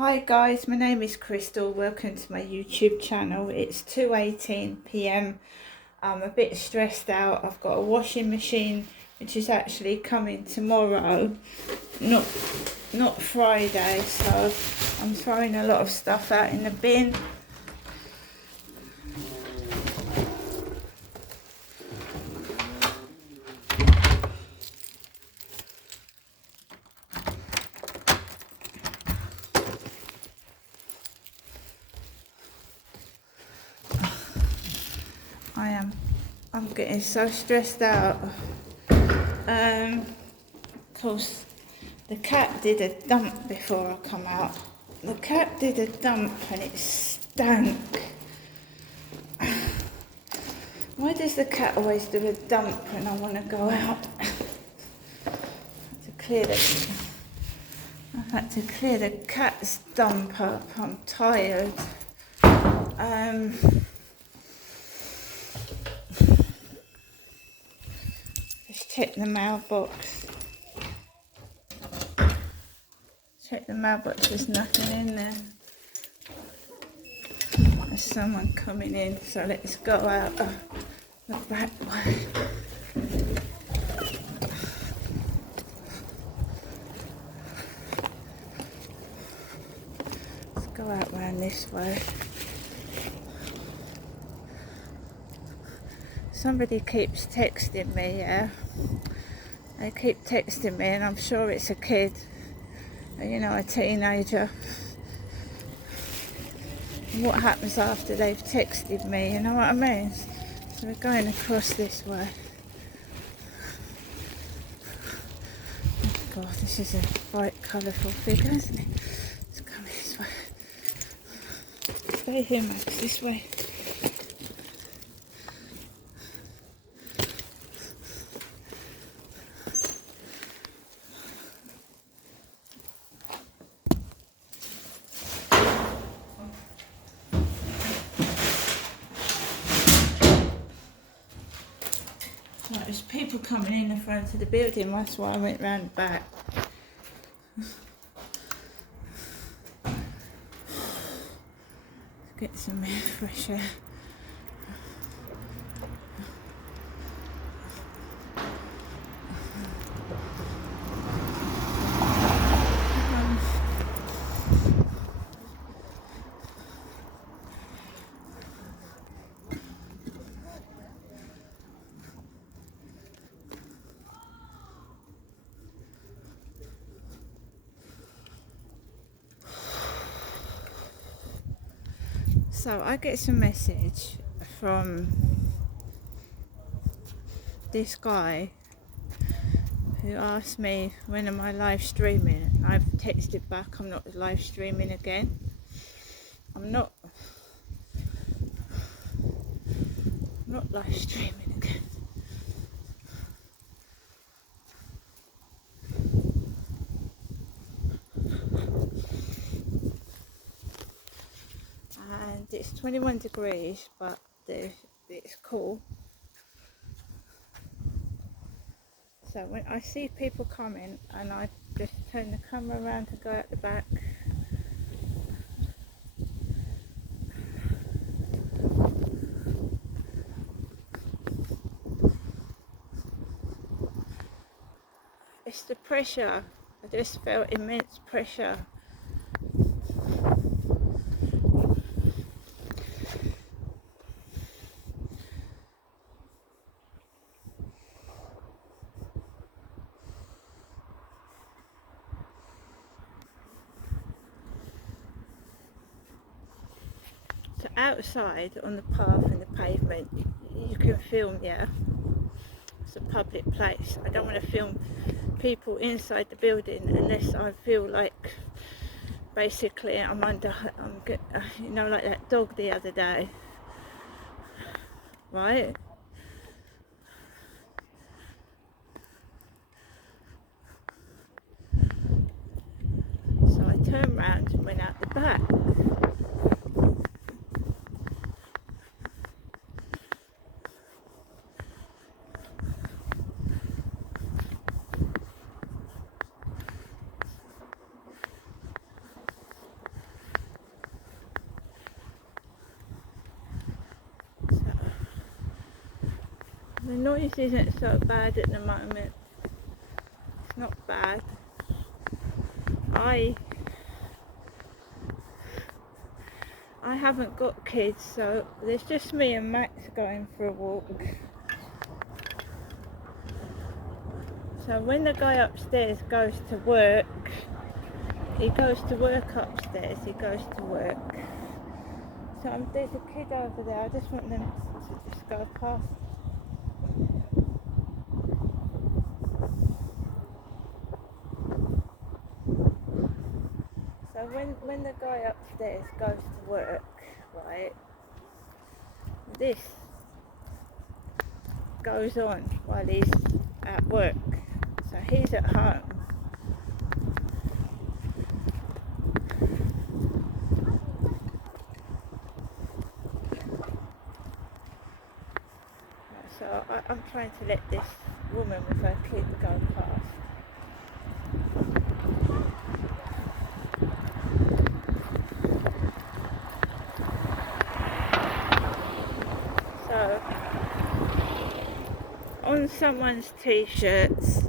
Hi guys, my name is Crystal. Welcome to my YouTube channel. It's 2:18 p.m. I'm a bit stressed out. I've got a washing machine which is actually coming tomorrow, not Friday, so I'm throwing a lot of stuff out in the bin. I'm getting so stressed out. Of course, the cat did a dump before I come out. The cat did a dump and it stank. Why does the cat always do a dump when I want to go out? I've had to clear the cat's dump up. I'm tired. Just check the mailbox. Check the mailbox, there's nothing in there. There's someone coming in, so let's go out the back way. Let's go out round this way. Somebody keeps texting me, yeah? They keep texting me and I'm sure it's a kid, you know, a teenager. What happens after they've texted me, you know what I mean? So we're going across this way. Oh God, this is a bright, colourful figure, isn't it? Let's come this way. Stay here, Max, this way. Right, there's people coming in the front of the building, that's why I went round back. Get some fresh air. So I get some message from this guy who asked me when am I live streaming. I've texted back I'm not live streaming again. I'm not live streaming again. And it's 21 degrees, but it's cool. So when I see people coming and I just turn the camera around to go out the back. It's the pressure. I just felt immense pressure. So outside on the path and the pavement, you can film, yeah. It's a public place. I don't want to film people inside the building unless I feel like basically I'm you know, like that dog the other day, right? So I turned round and went out the back. noise isn't so bad at the moment. It's not bad. I haven't got kids, so there's just me and Max going for a walk. So when the guy upstairs goes to work, he goes to work upstairs, he goes to work. So there's a kid over there, I just want them to just go past. So when the guy upstairs goes to work, right, this goes on while he's at work. So he's at home. So I'm trying to let this woman with her kid go past. So on someone's t-shirts,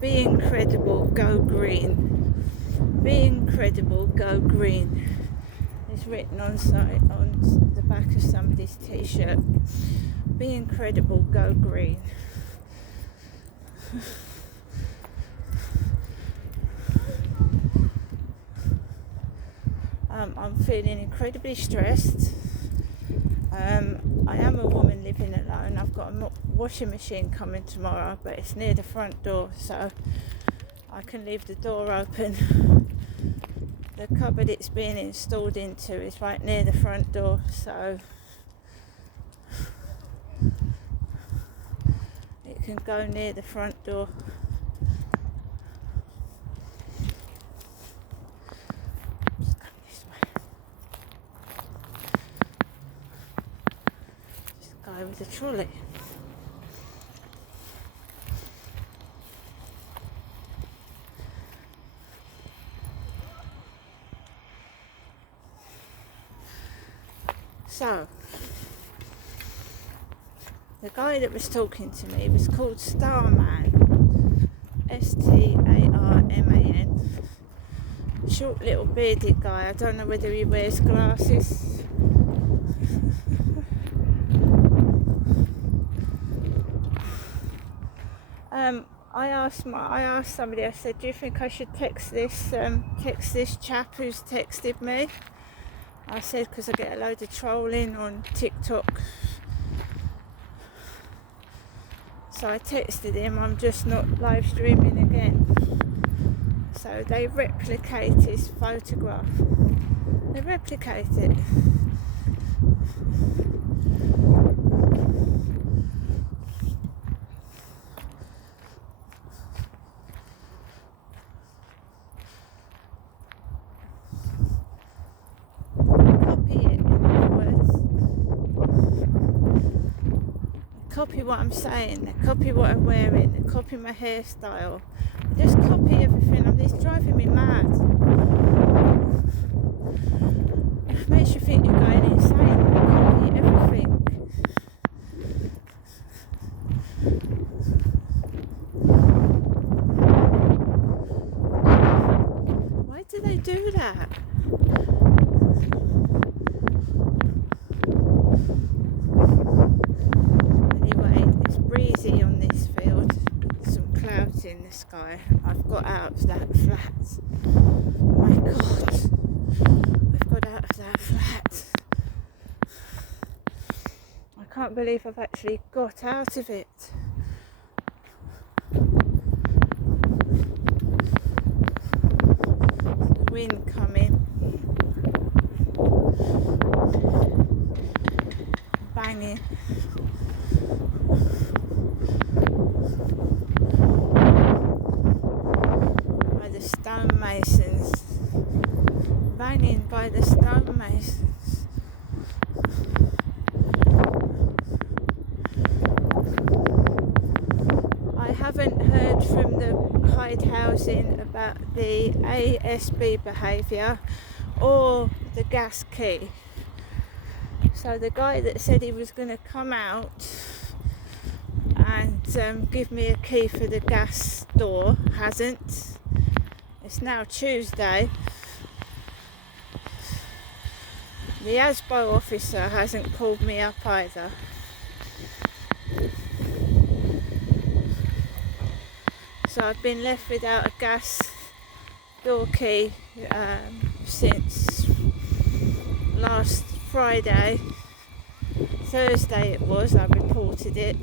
be incredible, go green. Be incredible, go green. It's written on the back of somebody's t-shirt. Be incredible, go green. I'm feeling incredibly stressed. I am a woman living alone. I've got a washing machine coming tomorrow, but it's near the front door, so I can leave the door open. The cupboard it's being installed into is right near the front door, so it can go near the front door. Just go this way. Just go with the trolley. So, the guy that was talking to me was called Starman, Starman, short little bearded guy. I don't know whether he wears glasses. I asked somebody, I said, do you think I should text this chap who's texted me? I said, because I get a load of trolling on TikTok. So I texted him, I'm just not live streaming again. So they replicate his photograph. They replicate it. Copy what I'm saying, they copy what I'm wearing, they copy my hairstyle, they just copy everything. It's driving me mad. It makes you think you're going insane. They copy everything. Why do they do that? On this field, some clouds in the sky. I've got out of that flat. Oh my God, I've got out of that flat. I can't believe I've actually got out of it. The wind coming, banging. Stonemasons, banging by the stonemasons. I haven't heard from the Hyde housing about the ASB behaviour or the gas key. So the guy that said he was going to come out and give me a key for the gas door. Hasn't. It's now Tuesday. The ASBO officer hasn't called me up either. So I've been left without a gas door key since last Friday. Thursday it was, I reported it.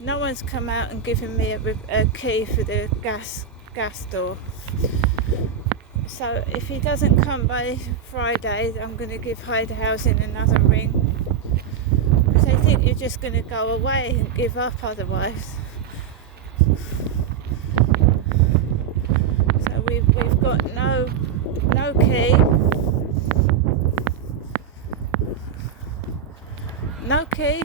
No one's come out and given me a key for the gas door. So if he doesn't come by Friday, I'm going to give Hyde Housing another ring, because they think you're just going to go away and give up otherwise. So we've got no key, no key.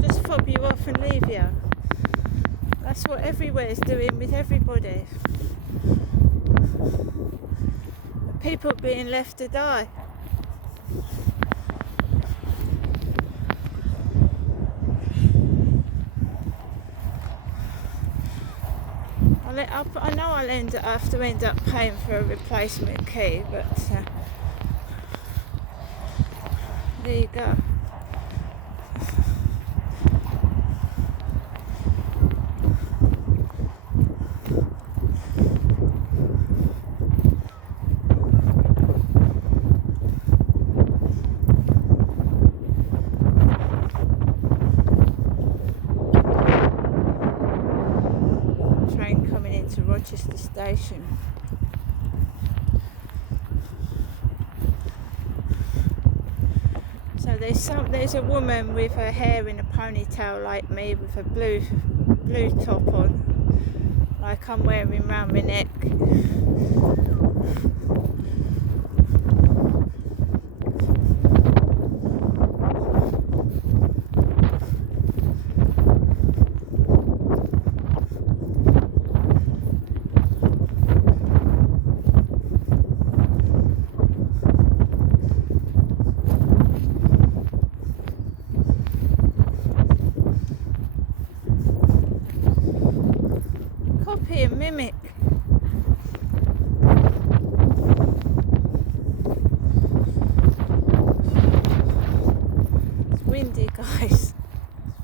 Just fob you off and leave you. That's what everywhere's doing with everybody. People being left to die. I know I'll have to end up paying for a replacement key, but there you go. Train coming into Rochester Station. So there's a woman with her hair in a ponytail like me, with a blue top on, like I'm wearing round my neck. Copy and mimic. It's windy, guys. It's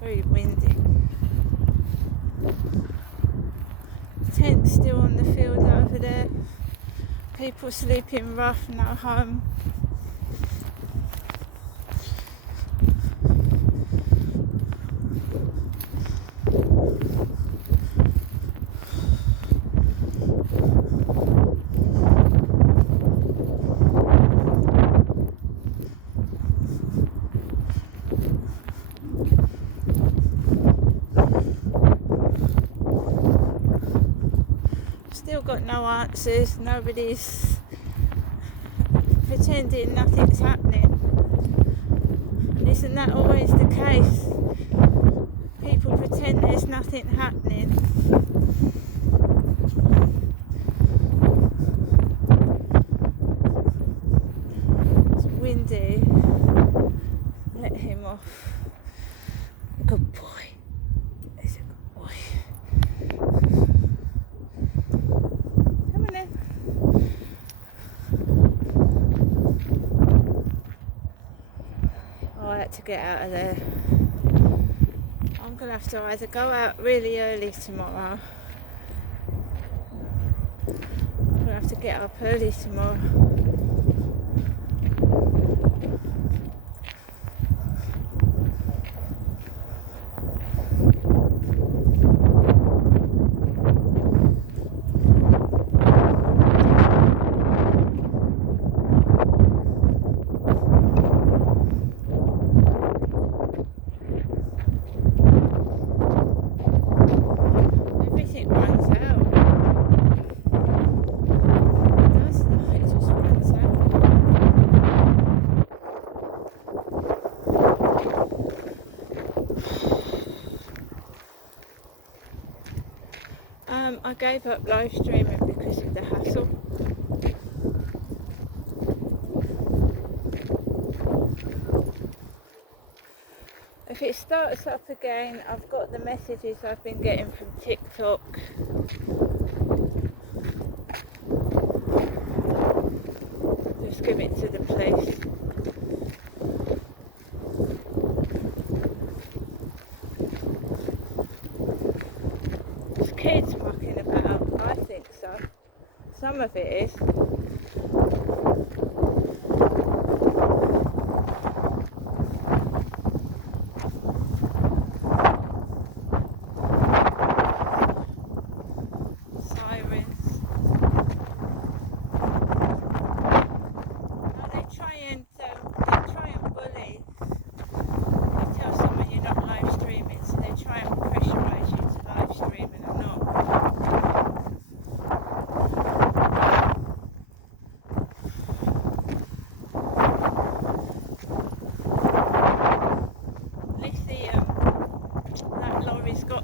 very windy. Tents still on the field over there. People sleeping rough, no home. Still got no answers. Nobody's pretending nothing's happening. And isn't that always the case? People pretend there's nothing happening. It's windy. Let him off. Good boy. He's a good boy. Come on then. I had to get out of there. I'm going to have to either go out really early tomorrow. I'm going to have to get up early tomorrow. Everything runs out. It does, though. It just runs out. I gave up live streaming because of the hassle. If it starts up again, I've got the messages I've been getting from TikTok. Just give it to the police. There's kids mucking about, I think so. Some of it is.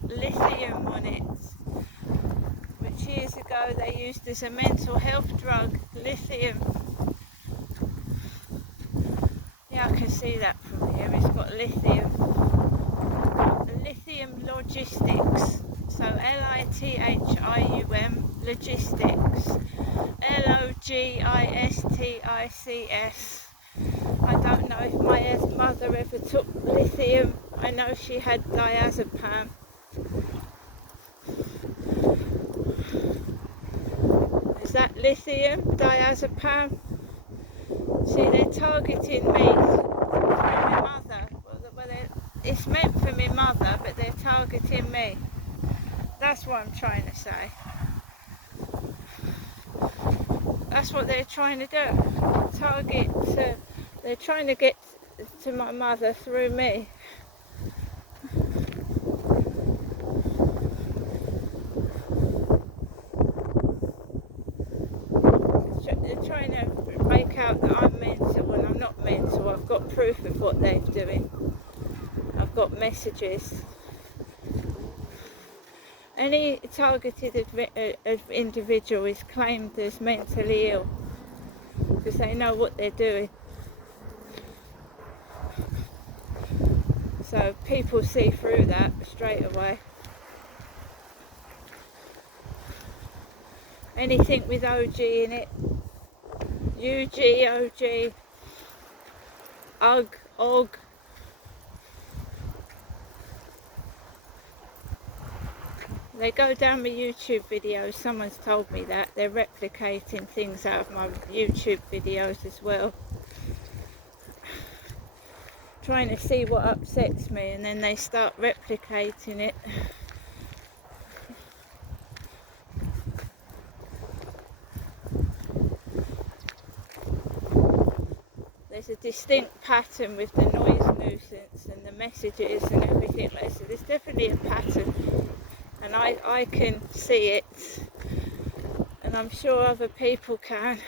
Lithium on it, which years ago they used as a mental health drug, lithium. Yeah, I can see that from here. It's got lithium. Lithium Logistics. So Lithium Logistics. Logistics. I don't know if my mother ever took lithium. I know she had diazepam. Is that lithium, diazepam? See, they're targeting me through my mother. Well, it's meant for my mother, but they're targeting me. That's what I'm trying to say. That's what they're trying to do. They're trying to get to my mother through me. They're trying to make out that I'm mental when I'm not mental. I've got proof of what they're doing. I've got messages. Any targeted individual is claimed as mentally ill because they know what they're doing. So people see through that straight away. Anything with OG in it, UG, OG, UG, OG. They go down my YouTube videos, someone's told me that. They're replicating things out of my YouTube videos as well. Trying to see what upsets me, and then they start replicating it. There's a distinct pattern with the noise nuisance and the messages and everything. There's definitely a pattern, and I can see it, and I'm sure other people can.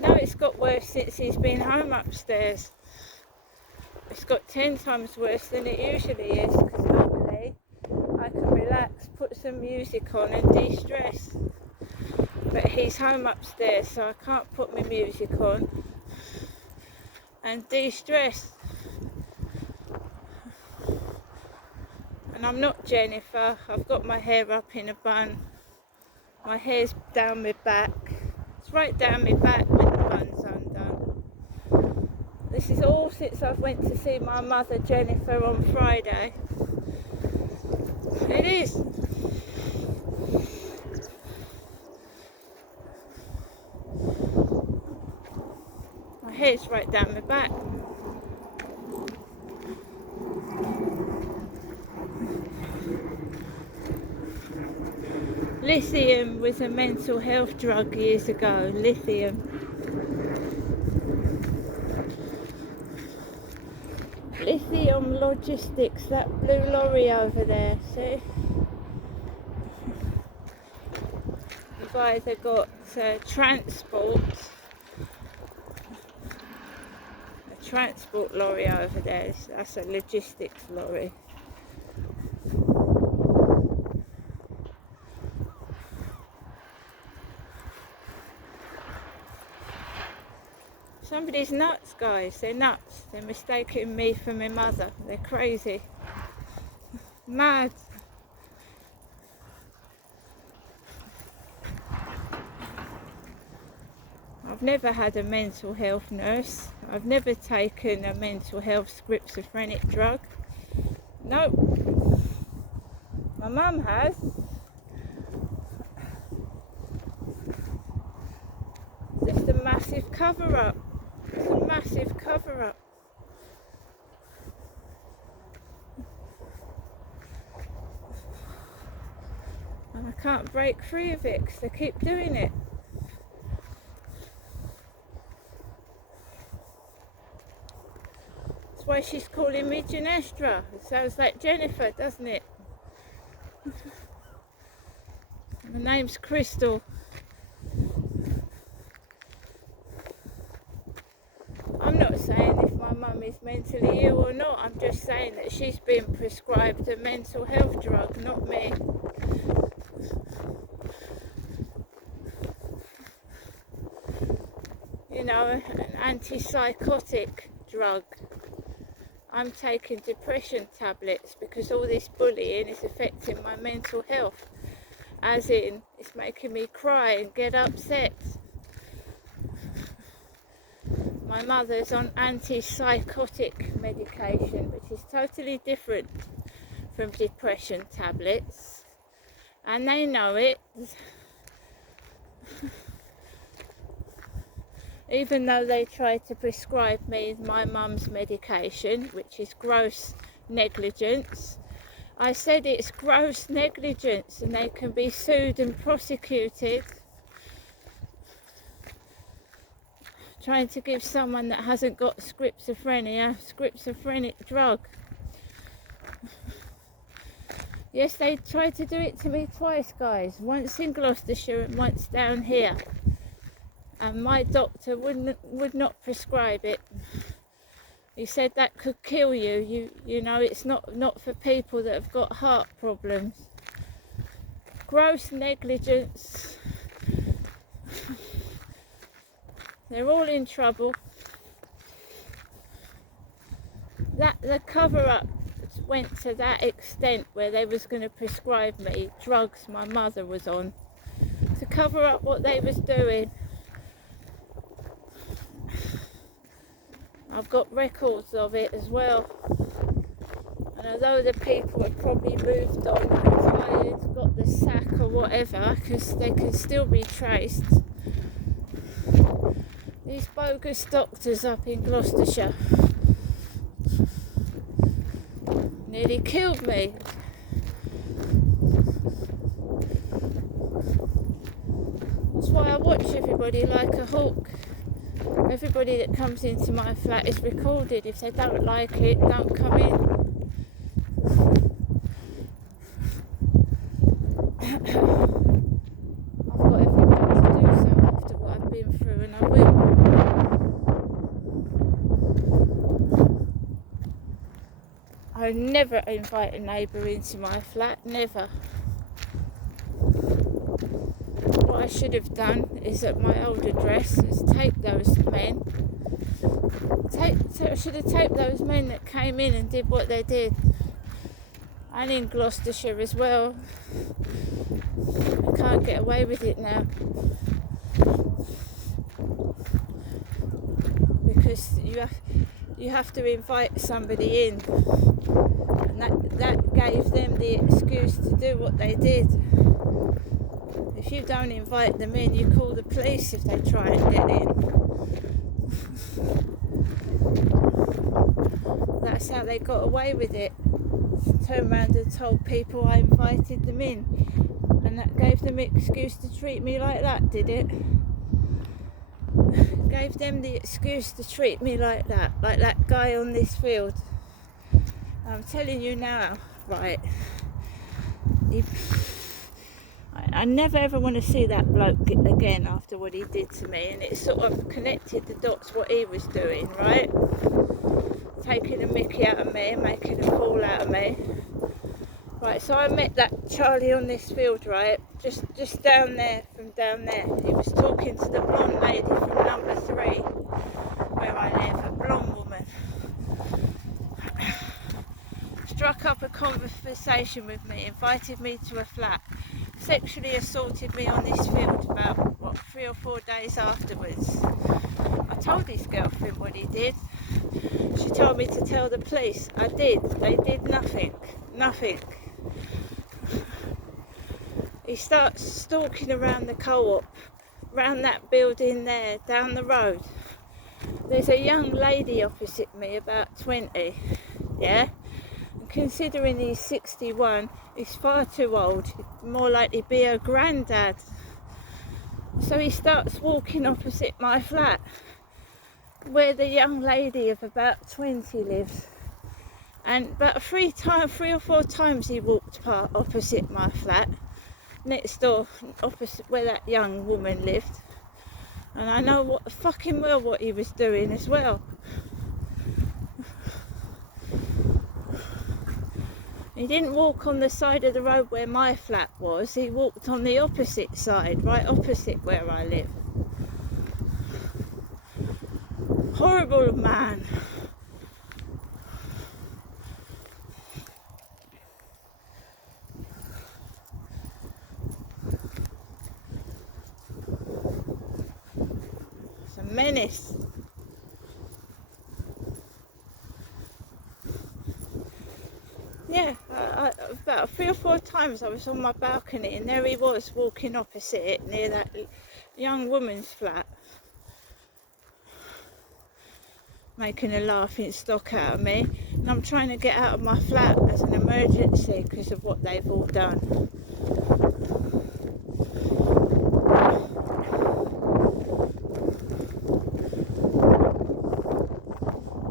No, it's got worse since he's been home upstairs. It's got 10 times worse than it usually is, because normally I can relax, put some music on and de-stress. But he's home upstairs, so I can't put my music on and de-stress. And I'm not Jennifer. I've got my hair up in a bun. My hair's down my back. It's right down my back when the bun's undone. This is all since I went to see my mother Jennifer on Friday. It is. My hair's right down my back. Lithium was a mental health drug years ago. Lithium. Lithium Logistics, that blue lorry over there, see? You guys have got transport. A transport lorry over there, that's a logistics lorry. Somebody's nuts, guys. They're nuts. They're mistaking me for my mother. They're crazy. Mad. I've never had a mental health nurse. I've never taken a mental health schizophrenic drug. Nope. My mum has. It's just a massive cover-up. It's a massive cover-up. And I can't break free of it because they keep doing it. That's why she's calling me Genestra. It sounds like Jennifer, doesn't it? My name's Crystal. I'm not saying if my mum is mentally ill or not. I'm just saying that she's been prescribed a mental health drug, not me. You know, an antipsychotic drug. I'm taking depression tablets because all this bullying is affecting my mental health. As in, it's making me cry and get upset. My mother's on antipsychotic medication, which is totally different from depression tablets. And they know it. Even though they tried to prescribe me my mum's medication, which is gross negligence, I said it's gross negligence and they can be sued and prosecuted. Trying to give someone that hasn't got schizophrenia a schizophrenic drug. Yes, they tried to do it to me twice, guys. Once in Gloucestershire and once down here. And my doctor would not prescribe it. He said that could kill you. You know, it's not for people that have got heart problems. Gross negligence. They're all in trouble. The cover-up went to that extent where they was going to prescribe me drugs my mother was on to cover up what they was doing. I've got records of it as well. And although the people have probably moved on, retired, got the sack or whatever, because they can still be traced. These bogus doctors up in Gloucestershire nearly killed me. That's why I watch everybody like a hawk. Everybody that comes into my flat is recorded. If they don't like it, don't come in. I've got every right to do so after what I've been through, and I will. I never invite a neighbour into my flat, never. What I should have done is at my old address is take those men. I should have taped those men that came in and did what they did. And in Gloucestershire as well. I can't get away with it now. Because you have to invite somebody in. And that gave them the excuse to do what they did. If you don't invite them in, you call the police if they try and get in. That's how they got away with it. Turned around and told people I invited them in. And that gave them an excuse to treat me like that, did it? Gave them the excuse to treat me like that guy on this field. I'm telling you now, right, I never ever want to see that bloke again after what he did to me, and it sort of connected the dots what he was doing, right? Taking a mickey out of me, making a fool out of me. Right, so I met that Charlie on this field, right, just down there, from down there. He was talking to the blonde lady from number 3. where I live, a blonde woman, struck up a conversation with me, invited me to a flat, sexually assaulted me on this field about, what, 3 or 4 days afterwards. I told his girlfriend what he did. She told me to tell the police. I did. They did nothing. Nothing. He starts stalking around the co-op, round that building there, down the road. There's a young lady opposite me, about 20, yeah? And considering he's 61, he's far too old. He'd more likely be her granddad. So he starts walking opposite my flat, where the young lady of about 20 lives. And about 3 or 4 times he walked opposite my flat, next door, opposite where that young woman lived. And I know fucking well what he was doing as well. He didn't walk on the side of the road where my flat was, he walked on the opposite side, right opposite where I live. Horrible man. It's a menace. Yeah, about 3 or 4 times I was on my balcony and there he was walking opposite it near that young woman's flat, making a laughing stock out of me, and I'm trying to get out of my flat as an emergency because of what they've all done.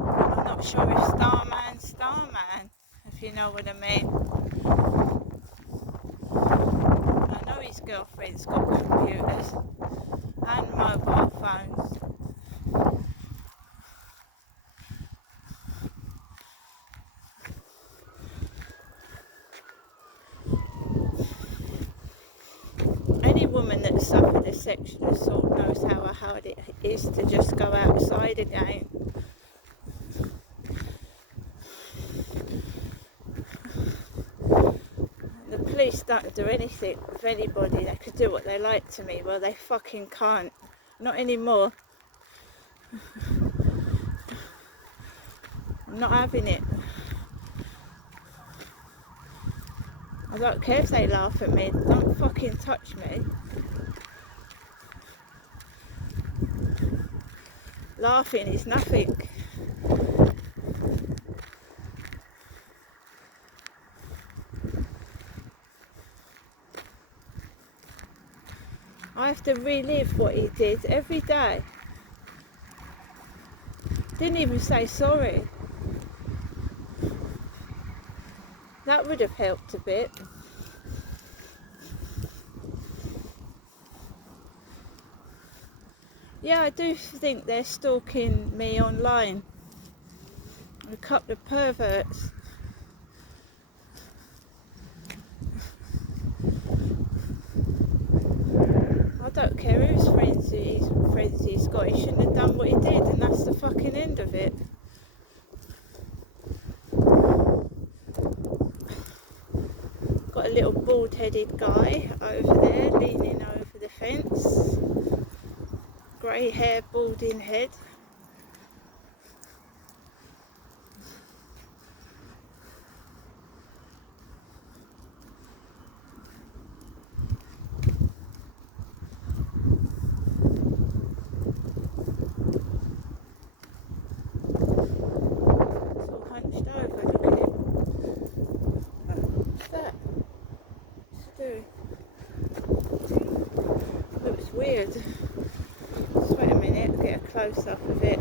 I'm not sure if Starman, if you know what I mean. I know his girlfriend's got computers and mobile phones. Any woman that suffered a sexual assault knows how hard it is to just go outside again. The police don't do anything with anybody. They could do what they like to me. Well, they fucking can't. Not anymore. I'm not having it. I don't care if they laugh at me. Don't fucking touch me. Laughing is nothing. I have to relive what he did every day. Didn't even say sorry. That would have helped a bit. Yeah, I do think they're stalking me online. A couple of perverts. I don't care whose friends he's got. He shouldn't have done what he did, and that's the fucking end of it. Got a little bald-headed guy over there leaning over the fence. Grey hair, balding head. Looks weird. Just wait a minute, I'll get a close up of it.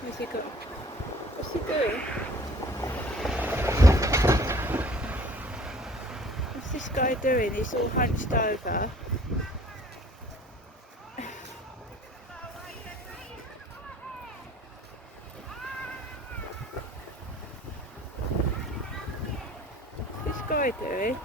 Where's he got? What's he doing? What's this guy doing? He's all hunched over. What's this guy doing?